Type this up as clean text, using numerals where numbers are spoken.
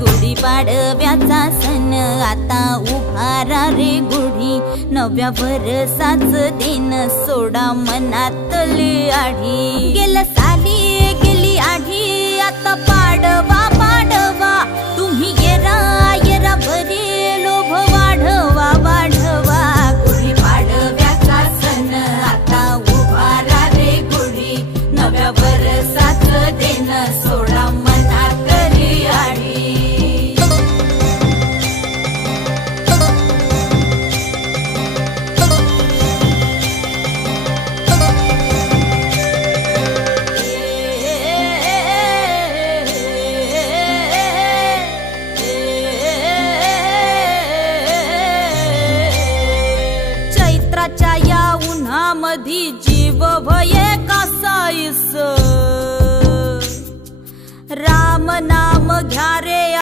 गुढीपाडव्याचा सण आता उभारा रे गुढी, नव्या वर्षाच दिन सोडा मनातली आढी। गेल्या साली गेली आढी, आता पाडवा पाडवा, तुम्ही येरा येरा भरी लोभ वाढवा वाढवा। गुढीपाडव्याचा सण आता उभारा रे गुढी, नव्या वर्षाच दिन सोडा मनातली आढी। चैत्राच्या या उन्हामधी जीव भये कासाईस, राम नाम घ्या रे